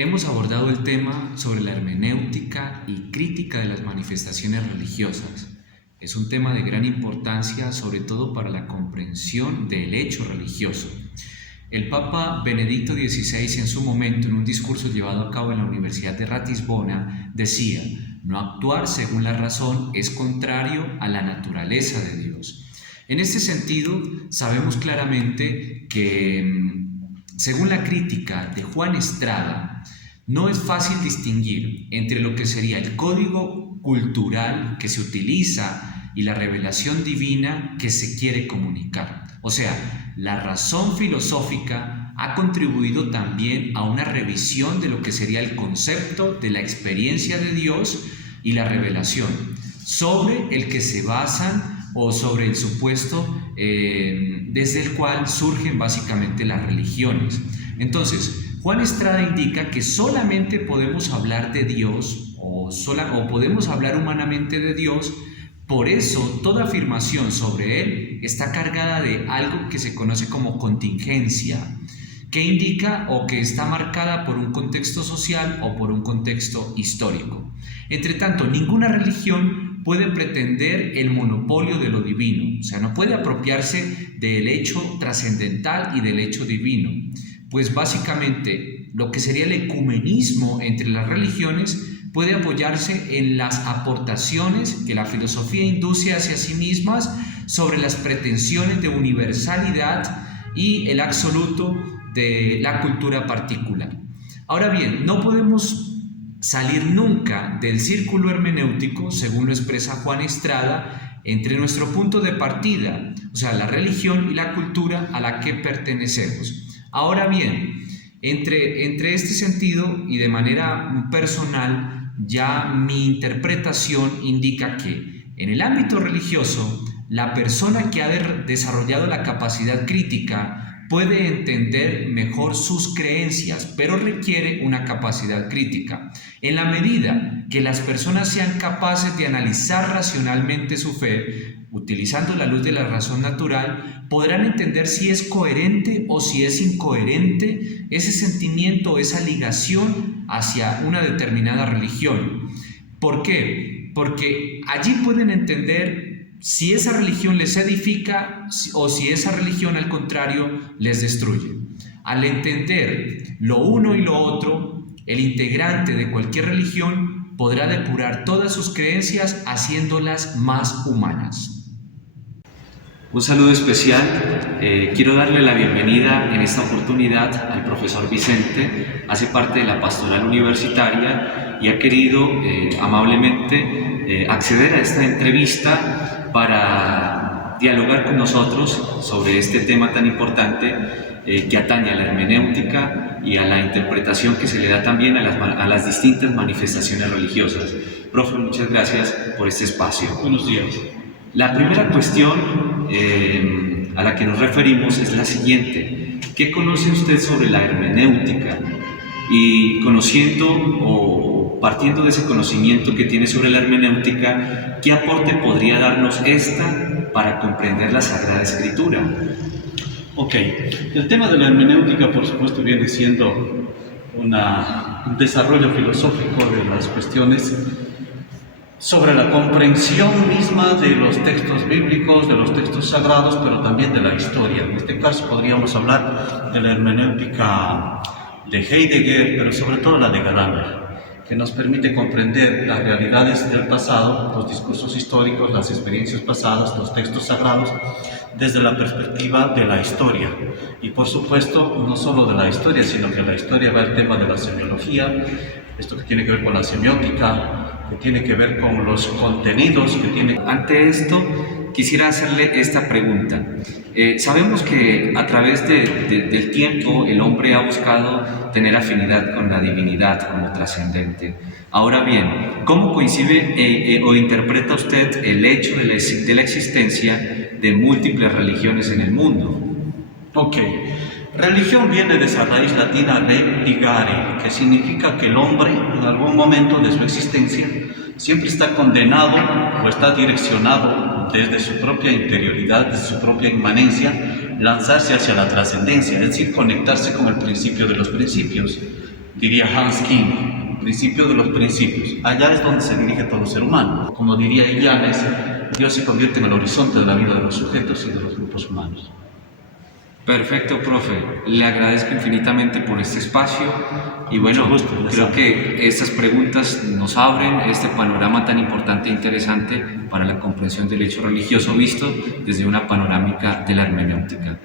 Hemos abordado el tema sobre la hermenéutica y crítica de las manifestaciones religiosas. Es un tema de gran importancia, sobre todo para la comprensión del hecho religioso. El Papa Benedicto XVI, en su momento, en un discurso llevado a cabo en la Universidad de Ratisbona, decía: no actuar según la razón es contrario a la naturaleza de Dios. En este sentido, sabemos claramente que, según la crítica de Juan Estrada, no es fácil distinguir entre lo que sería el código cultural que se utiliza y la revelación divina que se quiere comunicar. O sea, la razón filosófica ha contribuido también a una revisión de lo que sería el concepto de la experiencia de Dios y la revelación, sobre el que se basan o sobre el supuesto desde el cual surgen básicamente las religiones. Entonces, Juan Estrada indica que solamente podemos hablar de Dios o podemos hablar humanamente de Dios. Por eso, toda afirmación sobre Él está cargada de algo que se conoce como contingencia, que indica o que está marcada por un contexto social o por un contexto histórico. Entre tanto, ninguna religión puede pretender el monopolio de lo divino, o sea, no puede apropiarse del hecho trascendental y del hecho divino, pues básicamente lo que sería el ecumenismo entre las religiones puede apoyarse en las aportaciones que la filosofía induce hacia sí mismas sobre las pretensiones de universalidad y el absoluto de la cultura particular. Ahora bien, no podemos salir nunca del círculo hermenéutico, según lo expresa Juan Estrada, entre nuestro punto de partida, o sea, la religión y la cultura a la que pertenecemos. Ahora bien, entre este sentido y de manera personal, ya mi interpretación indica que en el ámbito religioso, la persona que ha desarrollado la capacidad crítica puede entender mejor sus creencias, pero requiere una capacidad crítica. En la medida que las personas sean capaces de analizar racionalmente su fe, utilizando la luz de la razón natural, podrán entender si es coherente o si es incoherente ese sentimiento o esa ligación hacia una determinada religión. ¿Por qué? Porque allí pueden entender si esa religión les edifica o si esa religión, al contrario, les destruye. Al entender lo uno y lo otro, el integrante de cualquier religión podrá depurar todas sus creencias haciéndolas más humanas. Un saludo especial. Quiero darle la bienvenida en esta oportunidad al profesor Vicente. Hace parte de la pastoral universitaria y ha querido amablemente acceder a esta entrevista para dialogar con nosotros sobre este tema tan importante que atañe a la hermenéutica y a la interpretación que se le da también a las distintas manifestaciones religiosas. Profe, muchas gracias por este espacio. Buenos días. La primera cuestión a la que nos referimos es la siguiente: ¿qué conoce usted sobre la hermenéutica? Y conociendo o partiendo de ese conocimiento que tiene sobre la hermenéutica, ¿qué aporte podría darnos esta para comprender la Sagrada Escritura? Ok, el tema de la hermenéutica, por supuesto, viene siendo un desarrollo filosófico de las cuestiones sobre la comprensión misma de los textos bíblicos, de los textos sagrados, pero también de la historia. En este caso podríamos hablar de la hermenéutica de Heidegger, pero sobre todo la de Gadamer, que nos permite comprender las realidades del pasado, los discursos históricos, las experiencias pasadas, los textos sagrados, desde la perspectiva de la historia. Y por supuesto, no solo de la historia, sino que en la historia va el tema de la semiología, esto que tiene que ver con la semiótica, que tiene que ver con los contenidos que tiene. Ante esto, quisiera hacerle esta pregunta. Sabemos que a través del tiempo el hombre ha buscado tener afinidad con la divinidad, con lo trascendente. Ahora bien, ¿cómo coincide o interpreta usted el hecho de la existencia de múltiples religiones en el mundo? Ok. Religión viene de esa raíz latina religare, que significa que el hombre, en algún momento de su existencia, siempre está condenado o está direccionado desde su propia interioridad, desde su propia inmanencia, lanzarse hacia la trascendencia, es decir, conectarse con el principio de los principios. diría Hans King, principio de los principios. Allá es donde se dirige todo ser humano. Como diría Illanes, Dios se convierte en el horizonte de la vida de los sujetos y de los grupos humanos. Perfecto, profe. Le agradezco infinitamente por este espacio y bueno, Mucho gusto, creo que estas preguntas nos abren este panorama tan importante e interesante para la comprensión del hecho religioso visto desde una panorámica de la hermenéutica.